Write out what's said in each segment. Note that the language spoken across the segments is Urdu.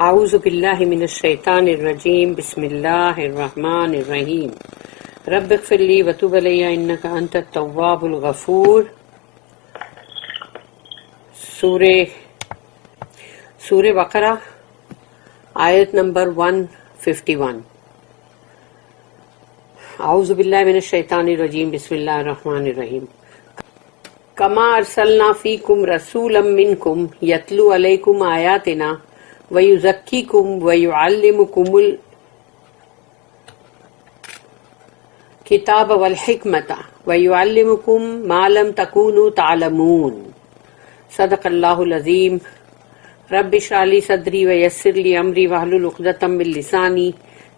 اعوذ باللہ من الشیطان الرجیم بسم اللہ الرحمن الرحیم رب اغفر لی وتب علی انک انت التواب الغفور۔ سورہ بقرہ آیت نمبر 151۔ اعوذ باللہ من الشیطان الرجیم بسم اللہ الرحمن الرحیم کما ارسلنا فیکم رسولا منکم یتلو علیکم آیاتنا وَيُزَكِّيكُمْ وَيُعَلِّمُكُمُ الْكِتَابَ وَالْحِكْمَةَ وَيُعَلِّمُكُمْ مَا لَمْ تَكُونُوا تَعْلَمُونَ صدق اللہ العظیم۔ رب اشرح لی صدری ویسر لی امری واحلل عقدۃ من لسانی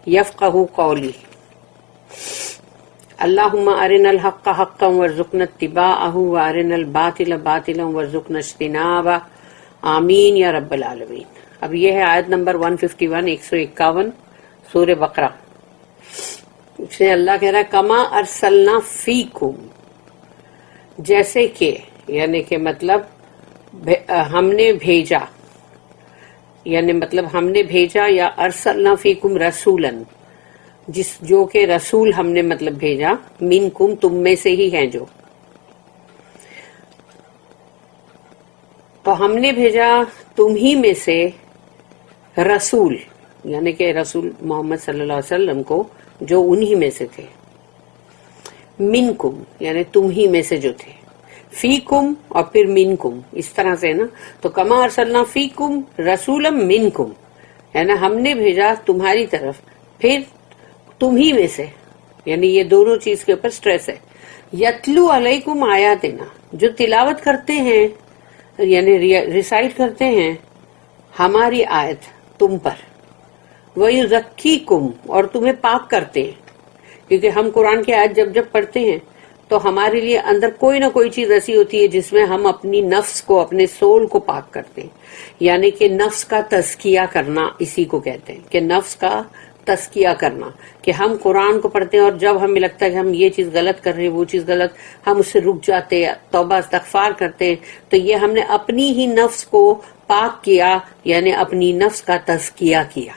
یفقہوا قولی۔ اللہم ارنا الحق حقا وارزقنا اتباعہ وارنا الباطل باطلا وارزقنا اجتنابہ، آمین یا رب العالمین۔ اب یہ ہے آیت نمبر 151 151 سورہ بقرہ۔ اس میں اللہ کہہ رہا ہے کما ارسلنا فیکم، جیسے کہ، یعنی کہ مطلب ہم نے بھیجا، یعنی مطلب ہم نے بھیجا، یا ارسلنا فیکم رسولن، جو کہ رسول ہم نے مطلب بھیجا، منکم تم میں سے ہی ہیں جو، تو ہم نے بھیجا تم ہی میں سے رسول، یعنی کہ رسول محمد صلی اللہ علیہ وسلم کو، جو انہی میں سے تھے، منکم یعنی تم ہی میں سے جو تھے، فیکم اور پھر منکم، اس طرح سے نا، تو کما ارسلنا فیکم رسولا منکم، یعنی ہم نے بھیجا تمہاری طرف، پھر تم ہی میں سے، یعنی یہ دونوں چیز کے اوپر سٹریس ہے۔ یتلو علیکم آیاتنا، جو تلاوت کرتے ہیں، یعنی ریسائٹ کرتے ہیں ہماری آیت تم پر، وَيُزَكِّيكُمْ اور تمہیں پاک کرتے ہیں، کیونکہ ہم قرآن کی آیت جب پڑھتے ہیں تو ہمارے لیے اندر کوئی نہ کوئی چیز ایسی ہوتی ہے جس میں ہم اپنی نفس کو، اپنے سول کو پاک کرتے ہیں، یعنی کہ نفس کا تزکیہ کرنا، اسی کو کہتے ہیں کہ نفس کا تزکیہ کرنا، کہ ہم قرآن کو پڑھتے ہیں اور جب ہمیں لگتا ہے کہ ہم یہ چیز غلط کر رہے ہیں، وہ چیز غلط، ہم اس سے رک جاتے ہیں، توبہ استغفار کرتے ہیں، تو یہ ہم نے اپنی ہی نفس کو پاک کیا، یعنی اپنی نفس کا تزکیہ کیا۔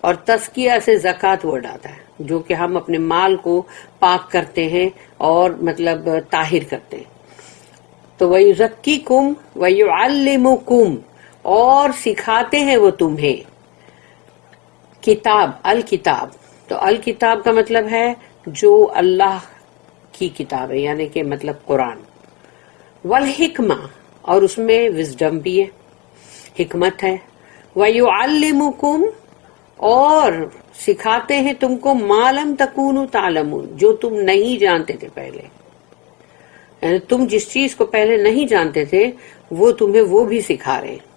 اور تزکیہ سے زکوٰۃ ورڈ آتا ہے، جو کہ ہم اپنے مال کو پاک کرتے ہیں اور مطلب طاہر کرتے ہیں۔ تو وَيُزَكِّيكُمْ وَيُعَلِّمُكُمْ اور سکھاتے ہیں وہ تمہیں کتاب، الکتاب، تو الکتاب کا مطلب ہے جو اللہ کی کتاب ہے، یعنی کہ مطلب قرآن، والحکمہ اور اس میں وزڈم بھی ہے، حکمت ہے، وَيُعَلِّمُكُمْ اور سکھاتے ہیں تم کو مَا لَمْ تَكُونُوا تَعْلَمُونَ جو تم نہیں جانتے تھے پہلے، یعنی تم جس چیز کو پہلے نہیں جانتے تھے وہ تمہیں وہ بھی سکھا رہے ہیں۔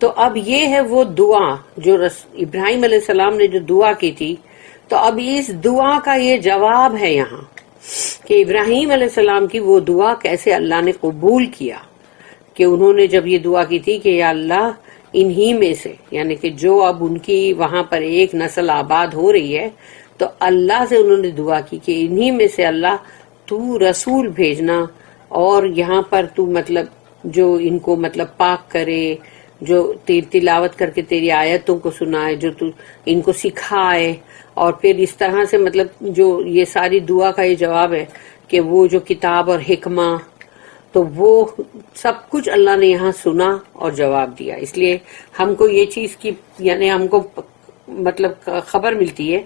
تو اب یہ ہے وہ دعا جو ابراہیم علیہ السلام نے جو دعا کی تھی، تو اب اس دعا کا یہ جواب ہے یہاں کہ ابراہیم علیہ السلام کی وہ دعا کیسے اللہ نے قبول کیا، کہ انہوں نے جب یہ دعا کی تھی کہ یا اللہ انہی میں سے، یعنی کہ جو اب ان کی وہاں پر ایک نسل آباد ہو رہی ہے، تو اللہ سے انہوں نے دعا کی کہ انہی میں سے اللہ تو رسول بھیجنا، اور یہاں پر تو مطلب جو ان کو مطلب پاک کرے، جو تلاوت کر کے تیری آیتوں کو سنائے، جو تو ان کو سکھائے، اور پھر اس طرح سے مطلب جو یہ ساری دعا کا یہ جواب ہے کہ وہ جو کتاب اور حکمہ، تو وہ سب کچھ اللہ نے یہاں سنا اور جواب دیا۔ اس لیے ہم کو یہ چیز کی، یعنی ہم کو مطلب خبر ملتی ہے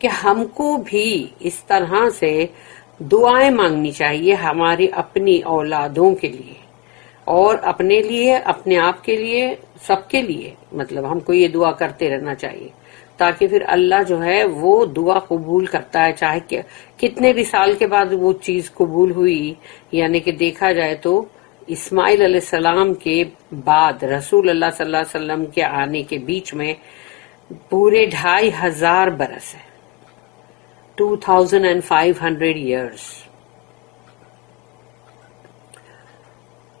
کہ ہم کو بھی اس طرح سے دعائیں مانگنی چاہیے ہماری اپنی اولادوں کے لیے، اور اپنے لیے، اپنے آپ کے لیے، سب کے لیے، مطلب ہم کو یہ دعا کرتے رہنا چاہیے، تاکہ پھر اللہ جو ہے وہ دعا قبول کرتا ہے، چاہے کہ کتنے بھی سال کے بعد وہ چیز قبول ہوئی۔ یعنی کہ دیکھا جائے تو اسماعیل علیہ السلام کے بعد رسول اللہ صلی اللہ علیہ وسلم کے آنے کے بیچ میں پورے 2500 برس ہے، 2500 years۔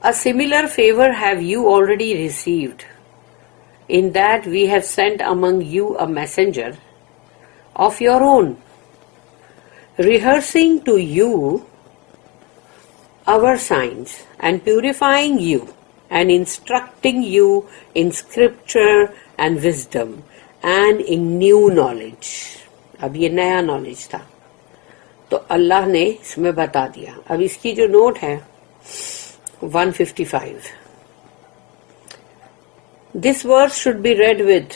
A similar favor have you already received, in that we have sent among you a messenger of your own, rehearsing to you our signs and purifying you and instructing you in scripture and wisdom and in new knowledge. اب یہ نیا نالج تھا تو اللہ نے اس میں بتا دیا. اب اس کی جو نوٹ ہے 155. This verse should be read with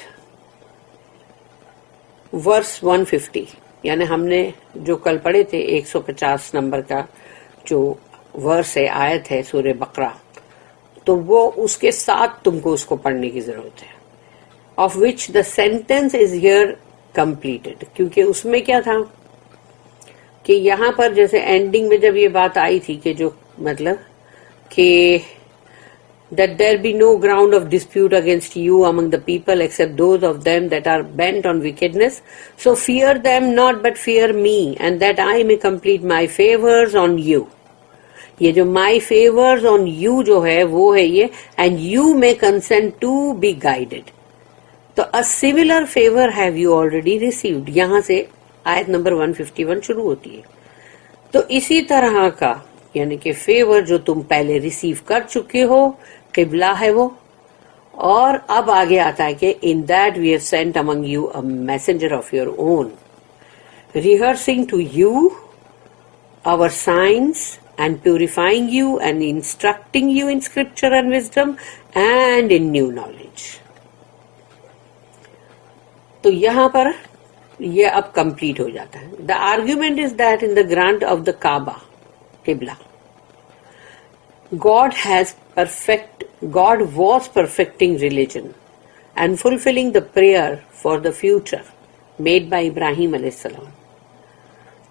verse 150. یعنی ہم نے جو کل پڑھے تھے 150 نمبر کا جو ورس ہے، آیت ہے سورہ بقرہ، تو وہ اس کے ساتھ تم کو اس کو پڑھنے کی ضرورت ہے. Of which the sentence is here completed. کیونکہ اس میں کیا تھا کہ یہاں پر جیسے اینڈنگ میں جب یہ بات آئی تھی کہ جو مطلب کہ that there be no ground of dispute against you among the people except those of them that are bent on wickedness. So fear them not, but fear me, and that I may complete my favors on you. یہ جو my favors on you جو ہے وہ ہے یہ and you may consent to be guided. تو a similar favor have you already received. یہاں سے آیت نمبر 151 شروع ہوتی ہے. تو اسی طرح کا یعنی کہ فیور جو تم پہلے ریسیو کر چکے ہو، قبلہ ہے وہ. اور اب آگے آتا ہے کہ in that we have sent among you a messenger of your own, rehearsing to you our signs and purifying you and instructing you in scripture and wisdom and in new knowledge. تو یہاں پر یہ اب کمپلیٹ ہو جاتا ہے. The argument is that in the grant of the Kaaba, Qibla, God was perfecting religion and fulfilling the prayer for the future made by Ibrahim علیہ السلام.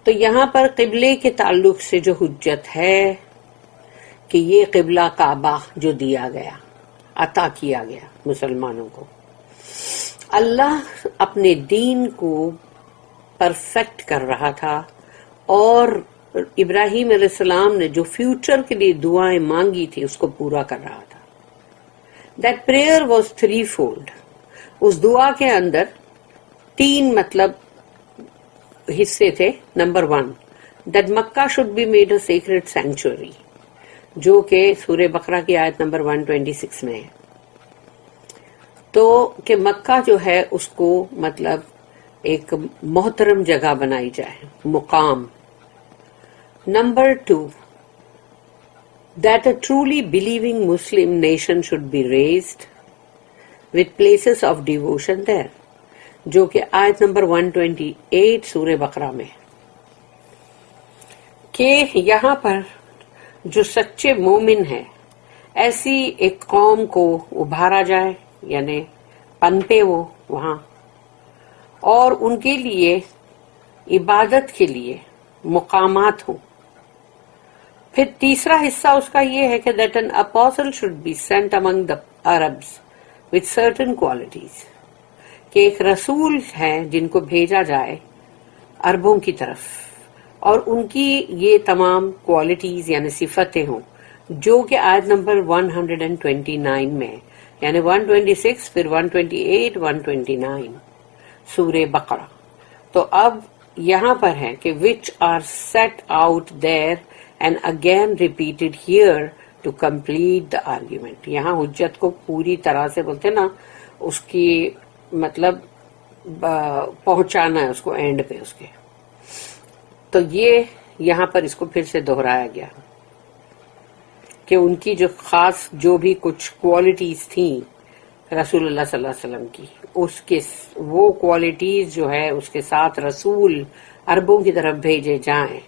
تو یہاں پر قبلے کے تعلق سے جو حجت ہے کہ یہ قبلہ کعبہ جو دیا گیا، عطا کیا گیا مسلمانوں کو، اللہ اپنے دین کو پرفیکٹ کر رہا تھا اور ابراہیم علیہ السلام نے جو فیوچر کے لیے دعائیں مانگی تھی اس کو پورا کر رہا تھا. That prayer was threefold. اس دعا کے اندر 3 مطلب حصے تھے. Number 1 that Makkah should be made a sacred sanctuary, جو کہ سورہ بقرہ کی آیت نمبر 126 میں ہے. تو کہ مکہ جو ہے اس کو مطلب ایک محترم جگہ بنائی جائے، مقام. Number 2, that a truly believing Muslim nation should be raised with places of devotion there, جو کہ آیت نمبر 128 سورہ بقرہ میں کہ یہاں پر جو سچے مومن ہیں ایسی ایک قوم کو ابھارا جائے، یعنی پنپے وہ وہاں، اور ان کے لیے عبادت کے لیے مقامات ہوں. پھر تیسرا حصہ اس کا یہ ہے کہ that an apostle should be sent among the Arabs with certain qualities، کہ ایک رسول ہے جن کو بھیجا جائے عربوں کی طرف اور ان کی یہ تمام کوالٹیز یعنی صفتیں ہوں جو کہ آیت نمبر 129 میں، یعنی 126 پھر 128 129 سورہ بقرہ. تو اب یہاں پر ہے کہ which are set out there and again repeated here to complete the argument. یہاں حجت کو پوری طرح سے بولتے نا، اس کی مطلب پہنچانا ہے اس کو اینڈ پہ اس کے. تو یہ یہاں پر اس کو پھر سے دہرایا گیا کہ ان کی جو خاص جو بھی کچھ کوالٹیز تھیں رسول اللہ صلی اللہ علیہ وسلم کی، اس کے وہ کوالٹیز جو ہے اس کے ساتھ رسول عربوں کی طرف بھیجے جائیں.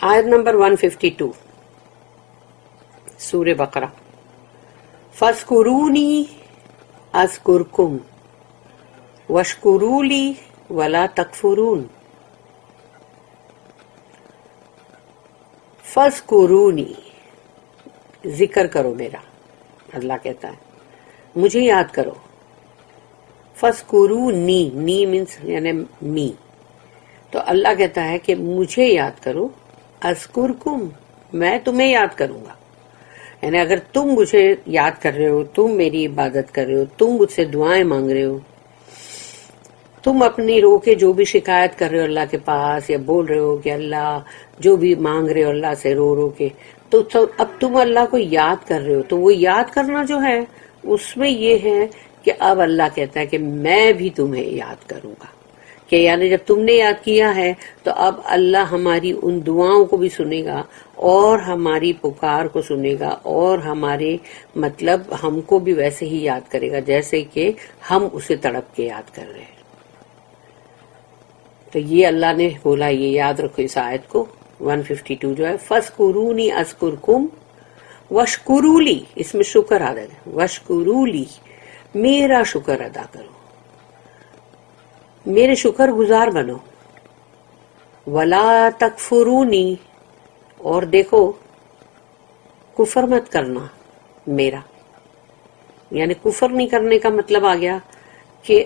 آیت نمبر 152 سورہ بقرہ. فَاذْكُرُونِي أَذْكُرْكُمْ وَاشْكُرُوا لِي وَلَا تَكْفُرُونَ. فَاذْكُرُونِي، ذکر کرو میرا، اللہ کہتا ہے مجھے یاد کرو. فَاذْكُرُونِي، نی مینس یعنی می، تو اللہ کہتا ہے کہ مجھے یاد کرو. اذکرکم، میں تمہیں یاد کروں گا. یعنی اگر تم مجھے یاد کر رہے ہو، تم میری عبادت کر رہے ہو، تم مجھ سے دعائیں مانگ رہے ہو، تم اپنی رو کے جو بھی شکایت کر رہے ہو اللہ کے پاس، یا بول رہے ہو کہ اللہ جو بھی مانگ رہے ہو اللہ سے رو رو کے، تو اب تم اللہ کو یاد کر رہے ہو، تو وہ یاد کرنا جو ہے اس میں یہ ہے کہ اب اللہ کہتا ہے کہ میں بھی تمہیں یاد کروں گا، کہ یعنی جب تم نے یاد کیا ہے تو اب اللہ ہماری ان دعاؤں کو بھی سنے گا اور ہماری پکار کو سنے گا، اور ہمارے مطلب ہم کو بھی ویسے ہی یاد کرے گا جیسے کہ ہم اسے تڑپ کے یاد کر رہے ہیں۔ تو یہ اللہ نے بولا، یہ یاد رکھو اس آیت کو 152 جو ہے، فَاذْكُرُونِي أَذْكُرْكُمْ وَاشْكُرُوا لِي، اس میں شکر آ جائے گا، وَاشْكُرُوا لِي، میرا شکر ادا کرو، میرے شکر گزار بنو، وَلَا تَكْفُرُونِي، اور دیکھو کفر مت کرنا میرا، یعنی کفر نہیں کرنے کا مطلب آ گیا کہ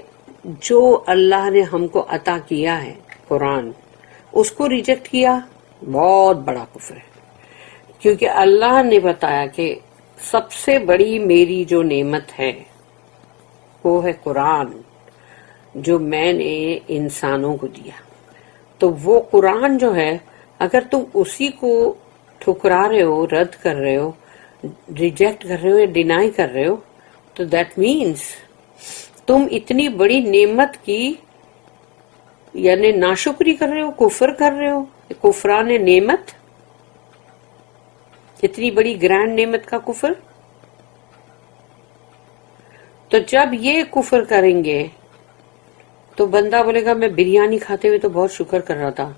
جو اللہ نے ہم کو عطا کیا ہے قرآن، اس کو ریجیکٹ کیا، بہت بڑا کفر ہے، کیونکہ اللہ نے بتایا کہ سب سے بڑی میری جو نعمت ہے وہ ہے قرآن، جو میں نے انسانوں کو دیا۔ تو وہ قرآن جو ہے، اگر تم اسی کو ٹھکرا رہے ہو، رد کر رہے ہو، ریجیکٹ کر رہے ہو یا ڈینائی کر رہے ہو، تو دیٹ مینس تم اتنی بڑی نعمت کی یعنی ناشکری کر رہے ہو، کفر کر رہے ہو، کفران نعمت، اتنی بڑی گرینڈ نعمت کا کفر۔ تو جب یہ کفر کریں گے تو بندہ بولے گا میں بریانی کھاتے ہوئے تو بہت شکر کر رہا تھا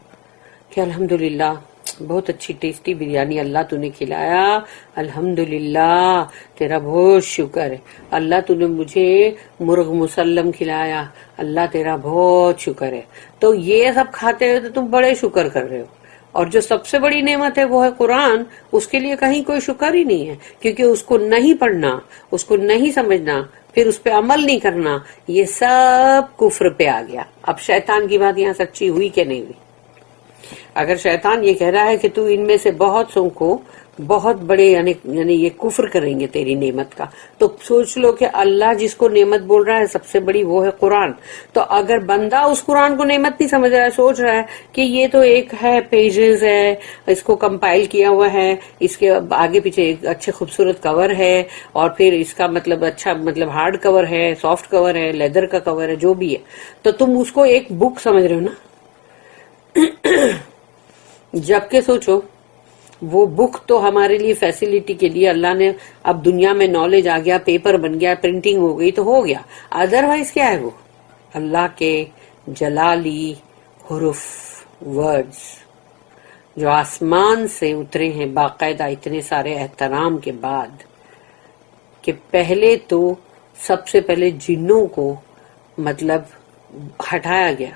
کہ الحمدللہ بہت اچھی ٹیسٹی بریانی اللہ تو نے کھلایا، الحمدللہ تیرا بہت شکر ہے، اللہ تو نے مجھے مرغ مسلم کھلایا، اللہ تیرا بہت شکر ہے۔ تو یہ سب کھاتے ہوئے تو تم بڑے شکر کر رہے ہو، اور جو سب سے بڑی نعمت ہے وہ ہے قرآن، اس کے لیے کہیں کوئی شکر ہی نہیں ہے، کیونکہ اس کو نہیں پڑھنا، اس کو نہیں سمجھنا، پھر اس پہ عمل نہیں کرنا، یہ سب کفر پہ آ گیا۔ اب شیطان کی بات یہاں سچی ہوئی کہ نہیں ہوئی؟ اگر شیطان یہ کہہ رہا ہے کہ تو ان میں سے بہت سو کو بہت بڑے یعنی یہ کفر کریں گے تیری نعمت کا، تو سوچ لو کہ اللہ جس کو نعمت بول رہا ہے سب سے بڑی وہ ہے قرآن۔ تو اگر بندہ اس قرآن کو نعمت نہیں سمجھ رہا ہے، سوچ رہا ہے کہ یہ تو ایک ہے، پیجز ہے، اس کو کمپائل کیا ہوا ہے، اس کے آگے پیچھے ایک اچھے خوبصورت کور ہے، اور پھر اس کا مطلب اچھا مطلب ہارڈ کور ہے، سافٹ کور ہے، لیدر کا کور ہے، جو بھی ہے، تو تم اس کو ایک بک سمجھ رہے ہو نا، جبکہ سوچو وہ بک تو ہمارے لیے فیسلٹی کے لیے اللہ نے، اب دنیا میں نالج آ گیا، پیپر بن گیا، پرنٹنگ ہو گئی تو ہو گیا، ادروائز کیا ہے وہ اللہ کے جلالی حروف، ورڈز جو آسمان سے اترے ہیں باقاعدہ اتنے سارے احترام کے بعد، کہ پہلے تو سب سے پہلے جنوں کو مطلب ہٹایا گیا،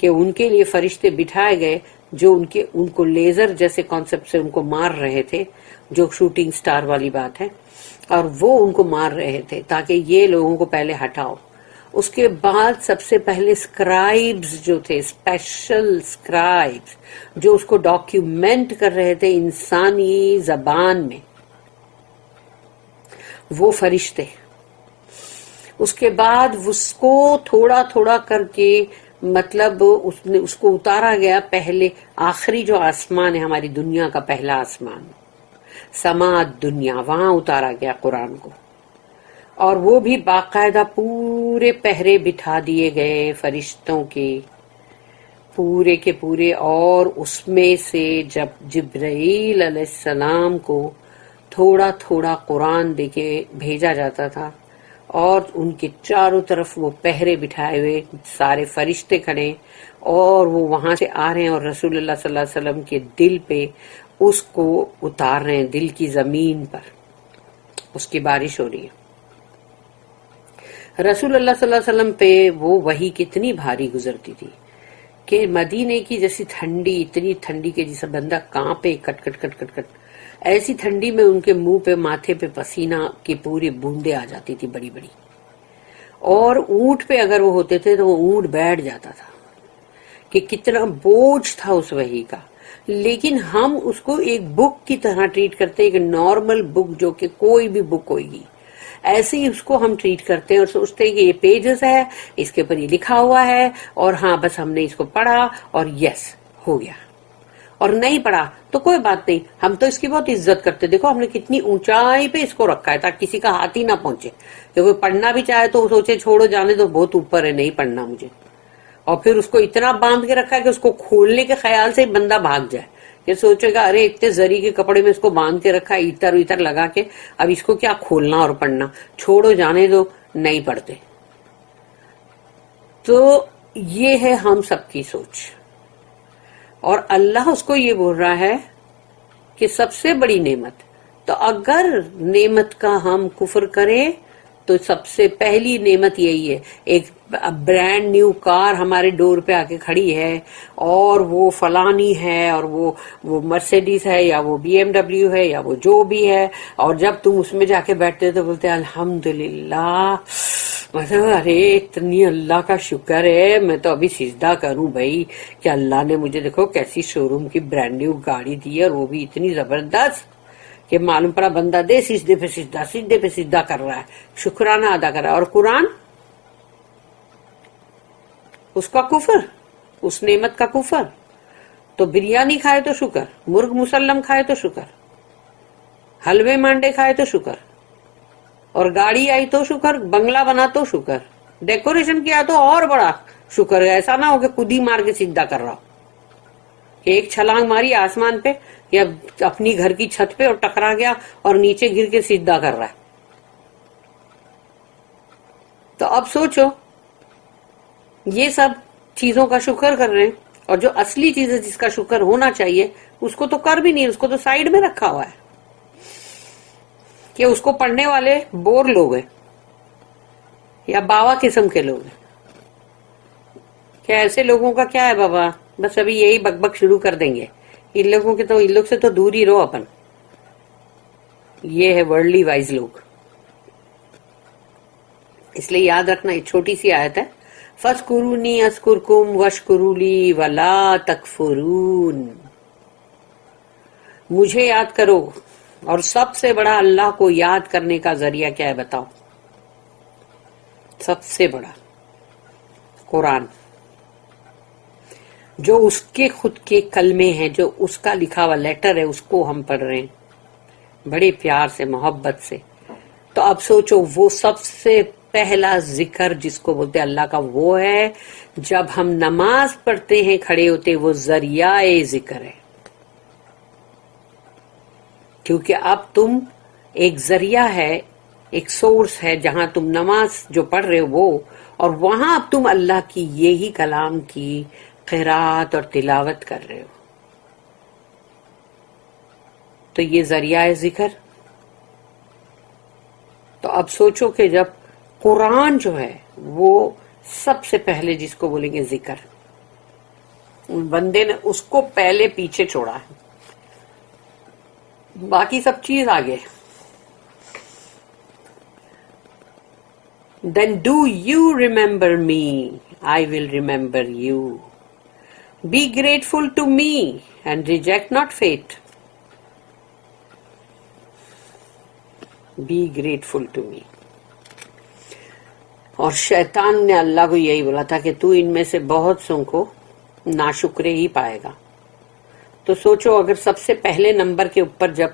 کہ ان کے لیے فرشتے بٹھائے گئے جو ان کو لیزر جیسے کانسیپٹ سے ان کو مار رہے تھے، جو شوٹنگ سٹار والی بات ہے، اور وہ ان کو مار رہے تھے تاکہ یہ لوگوں کو پہلے ہٹاؤ۔ اس کے بعد سب سے پہلے اسکرائبز جو تھے، اسپیشل اسکرائبز جو اس کو ڈاکیومنٹ کر رہے تھے انسانی زبان میں، وہ فرشتے۔ اس کے بعد اس کو تھوڑا تھوڑا کر کے مطلب اس کو اتارا گیا، پہلے آخری جو آسمان ہے ہماری دنیا کا پہلا آسمان، سماعت دنیا، وہاں اتارا گیا قرآن کو، اور وہ بھی باقاعدہ پورے پہرے بٹھا دیے گئے فرشتوں کے پورے کے پورے، اور اس میں سے جب جبرائیل علیہ السلام کو تھوڑا تھوڑا قرآن دے کے بھیجا جاتا تھا، اور ان کے چاروں طرف وہ پہرے بٹھائے ہوئے سارے فرشتے کھڑے، اور وہ وہاں سے آ رہے ہیں اور رسول اللہ صلی اللہ علیہ وسلم کے دل پہ اس کو اتار رہے ہیں، دل کی زمین پر اس کی بارش ہو رہی ہے۔ رسول اللہ صلی اللہ علیہ وسلم پہ وہ وحی کتنی بھاری گزرتی تھی کہ مدینے کی جیسی ٹھنڈی، اتنی ٹھنڈی کہ جسے بندہ کانپے کٹ کٹ کٹ کٹ کٹ، ایسی ٹھنڈی میں ان کے منہ پہ ماتھے پہ پسینہ کی پوری بوندیں آ جاتی تھی بڑی بڑی، اور اونٹ پہ اگر وہ ہوتے تھے تو وہ اونٹ بیٹھ جاتا تھا، کہ کتنا بوجھ تھا اس وحی کا۔ لیکن ہم اس کو ایک بک کی طرح ٹریٹ کرتے، ایک نارمل بک جو کہ کوئی بھی بک ہوئے گی، ایسے ہی اس کو ہم ٹریٹ کرتے ہیں اور سوچتے ہیں کہ یہ پیجز ہے، اس کے اوپر یہ لکھا ہوا ہے اور ہاں بس ہم نے اس کو پڑھا اور یس ہو گیا، اور نہیں پڑھا تو کوئی بات نہیں، ہم تو اس کی بہت عزت کرتے. دیکھو ہم نے کتنی اونچائی پہ اس کو رکھا ہے تاکہ کسی کا ہاتھ ہی نہ پہنچے، کہ کوئی پڑھنا بھی چاہے تو سوچے چھوڑو جانے دو، بہت اوپر ہے، نہیں پڑھنا مجھے. اور پھر اس کو اتنا باندھ کے رکھا ہے کہ اس کو کھولنے کے خیال سے بندہ بھاگ جائے، کہ سوچے گا ارے اتنے زری کے کپڑے میں اس کو باندھ کے رکھا ہے اتر اتر لگا کے، اب اس کو کیا کھولنا اور پڑھنا، چھوڑو جانے دو، نہیں پڑھتے. تو یہ ہے ہم سب کی سوچ، اور اللہ اس کو یہ بول رہا ہے کہ سب سے بڑی نعمت. تو اگر نعمت کا ہم کفر کریں تو سب سے پہلی نعمت یہی ہے، ایک برانڈ نیو کار ہمارے ڈور پہ آ کے کھڑی ہے اور وہ فلانی ہے اور وہ مرسیڈیز ہے یا وہ بی ایم ڈبلیو ہے یا وہ جو بھی ہے، اور جب تم اس میں جا کے بیٹھتے تو بولتے الحمدللہ، مطلب ارے اتنی اللہ کا شکر ہے، میں تو ابھی سجدہ کروں بھائی کہ اللہ نے مجھے دیکھو کیسی شو روم کی برانڈ نیو گاڑی دی ہے، اور وہ بھی اتنی زبردست کہ معلوم پڑا بندہ دے سجدے پہ سجدہ، سجدے پہ سجدہ کر رہا ہے، شکرانہ ادا کر رہا ہے. اور قرآن اس کا کفر، اس نعمت کا کفر. تو بریانی کھائے تو شکر، مرغ مسلم کھائے تو شکر، حلوے مانڈے کھائے تو شکر، اور گاڑی آئی تو شکر، بنگلہ بنا تو شکر، ڈیکوریشن کیا تو اور بڑا شکر ہے. ایسا نہ ہو کہ خود ہی مار کے سجدہ کر رہا ہو، کہ ایک چھلانگ ماری آسمان پہ یا اپنی گھر کی چھت پہ اور ٹکرا گیا اور نیچے گر کے سجدہ کر رہا ہے. تو اب سوچو یہ سب چیزوں کا شکر کر رہے ہیں، اور جو اصلی چیز ہے جس کا شکر ہونا چاہیے اس کو تو کر بھی نہیں، اس کو تو سائیڈ میں رکھا ہوا ہے کہ اس کو پڑھنے والے بور لوگ ہیں یا باوا قسم کے لوگ ہیں. کہ ایسے لوگوں کا کیا ہے بابا، بس ابھی یہی بک بک شروع کر دیں گے، ان لوگوں کے تو ان لوگ سے تو دور ہی رہو اپن. یہ ہے ورلڈلی وائز لوگ. اس لیے یاد رکھنا، ایک چھوٹی سی آیت ہے، فَاذْكُرُونِي أَذْكُرْكُمْ وَاشْكُرُوا لِي وَلَا تَكْفُرُونَ. مجھے یاد کرو، اور سب سے بڑا اللہ کو یاد کرنے کا ذریعہ کیا ہے بتاؤ؟ سب سے بڑا قرآن، جو اس کے خود کے کلمے ہیں، جو اس کا لکھا ہوا لیٹر ہے، اس کو ہم پڑھ رہے ہیں بڑے پیار سے، محبت سے. تو اب سوچو وہ سب سے پہلا ذکر جس کو بولتے اللہ کا، وہ ہے جب ہم نماز پڑھتے ہیں کھڑے ہوتے، وہ ذریعہ ذکر ہے. کیونکہ اب تم ایک ذریعہ ہے، ایک سورس ہے جہاں تم نماز جو پڑھ رہے ہو وہ، اور وہاں اب تم اللہ کی یہی کلام کی قرات اور تلاوت کر رہے ہو. تو یہ ذریعہ ذکر. تو اب سوچو کہ جب قرآن جو ہے وہ سب سے پہلے جس کو بولیں گے ذکر، بندے نے اس کو پہلے پیچھے چھوڑا ہے، باقی سب چیز آگے. Then do you remember me, I will remember you. Be grateful to me and reject not fate. Be grateful to me. اور شیطان نے اللہ کو یہی بولا تھا کہ تو ان میں سے بہت سو کو ناشکرے ہی پائے گا. تو سوچو اگر سب سے پہلے نمبر کے اوپر جب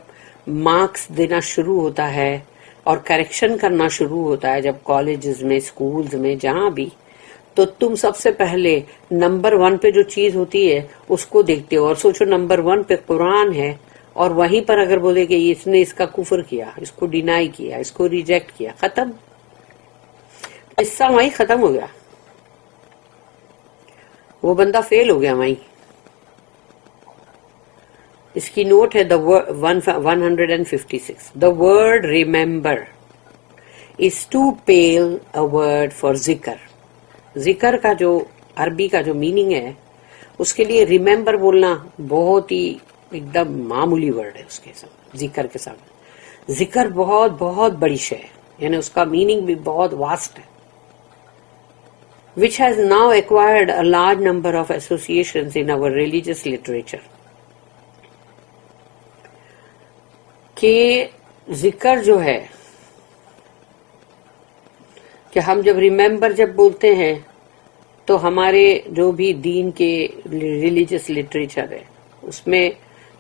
مارکس دینا شروع ہوتا ہے اور کریکشن کرنا شروع ہوتا ہے، جب کالجز میں، اسکولز میں، جہاں بھی، تو تم سب سے پہلے نمبر 1 پہ جو چیز ہوتی ہے اس کو دیکھتے ہو. اور سوچو نمبر 1 پہ قرآن ہے، اور وہیں پر اگر بولے کہ اس نے اس کا کفر کیا، اس کو ڈینائی کیا، اس کو ریجیکٹ کیا، ختم، قصہ وہیں ختم ہو گیا، وہ بندہ فیل ہو گیا وہیں. اس کی نوٹ ہے 156. The word remember is too pale a word for ذکر. ذکر کا جو عربی کا جو میننگ ہے، اس کے لیے ریممبر بولنا بہت ہی ایک دم معمولی ورڈ ہے اس کے ساتھ، ذکر کے ساتھ. ذکر بہت بہت بڑی شے ہے، یعنی اس کا میننگ بھی بہت واسٹ ہے. which has now acquired a large number of associations in our religious literature. کہ ذکر جو ہے کہ ہم جب ریممبر جب بولتے ہیں تو ہمارے جو بھی دین کے ریلیجس لٹریچر ہے اس میں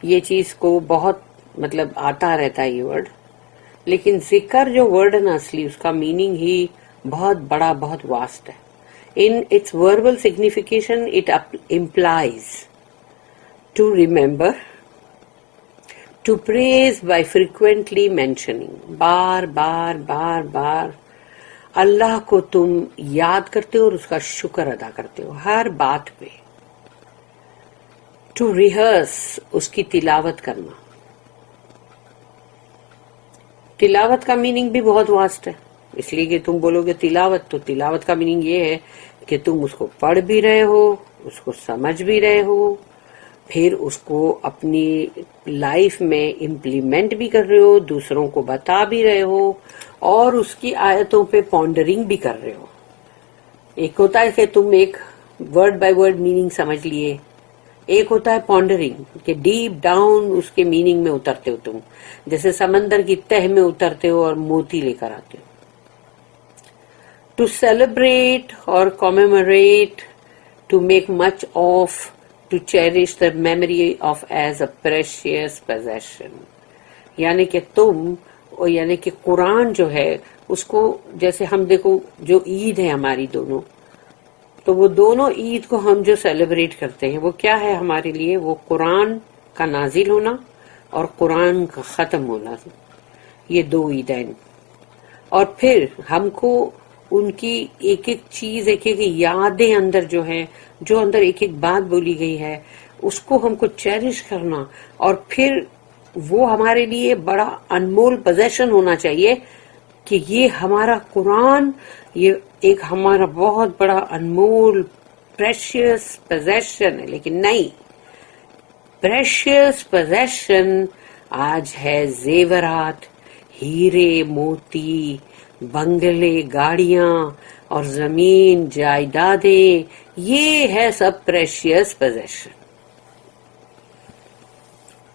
یہ چیز کو بہت مطلب آتا رہتا ہے یہ ورڈ، لیکن ذکر جو ورڈ ہے نا اصلی اس کا میننگ ہی بہت بڑا، بہت واسٹ ہے. In its verbal signification it implies to remember, to praise by frequently mentioning, بار بار بار بار اللہ کو تم یاد کرتے ہو اور اس کا شکر ادا کرتے ہو ہر بات پہ. ٹو ریہرس، اس کی تلاوت کرنا. تلاوت کا میننگ بھی بہت واسٹ ہے، اس لیے کہ تم بولو گے تلاوت تو تلاوت کا میننگ یہ ہے کہ تم اس کو پڑھ بھی رہے ہو، اس کو سمجھ بھی رہے ہو، پھر اس کو اپنی لائف میں امپلیمنٹ بھی کر رہے ہو، دوسروں کو بتا بھی رہے ہو، اور اس کی آیتوں پہ پونڈرنگ بھی کر رہے ہو. ایک ہوتا ہے کہ تم ایک ورڈ بائی ورڈ میننگ سمجھ لیے، ایک ہوتا ہے پونڈرنگ کہ ڈیپ ڈاؤن اس کے میننگ میں اترتے ہو، تم جیسے سمندر کی تہ میں اترتے ہو اور موتی لے کر آتے ہو. ٹو سیلیبریٹ اور commemorate, to make much of, to cherish the memory of as a precious position. یعنی کہ تم، یعنی کہ قرآن جو ہے اس کو، جیسے ہم دیکھو جو عید ہے ہماری دونوں، تو وہ دونوں عید کو ہم جو سیلیبریٹ کرتے ہیں وہ کیا ہے ہمارے لیے؟ وہ قرآن کا نازل ہونا اور قرآن کا ختم ہونا، یہ دو عیدین. اور پھر ہم کو ان کی ایک ایک چیز، ایک ایک یادیں اندر جو ہے، جو اندر ایک ایک بات بولی گئی ہے اس کو ہم کو چیریش کرنا، اور پھر وہ ہمارے لیے بڑا انمول پوزیشن ہونا چاہیے کہ یہ ہمارا قرآن، یہ ایک ہمارا بہت بڑا انمول پریشیس پوزیشن ہے. لیکن نہیں، پریشیس پوزیشن آج ہے زیورات، ہیرے موتی، بنگلے، گاڑیاں اور زمین جائیدادیں، یہ ہے سب پریشیس پوزیشن.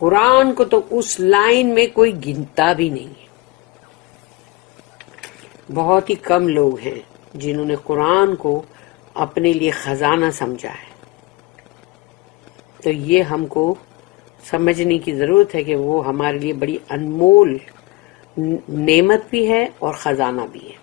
قرآن کو تو اس لائن میں کوئی گنتا بھی نہیں ہے. بہت ہی کم لوگ ہیں جنہوں نے قرآن کو اپنے لیے خزانہ سمجھا ہے. تو یہ ہم کو سمجھنے کی ضرورت ہے کہ وہ ہمارے لیے بڑی انمول نعمت بھی ہے اور خزانہ بھی ہے.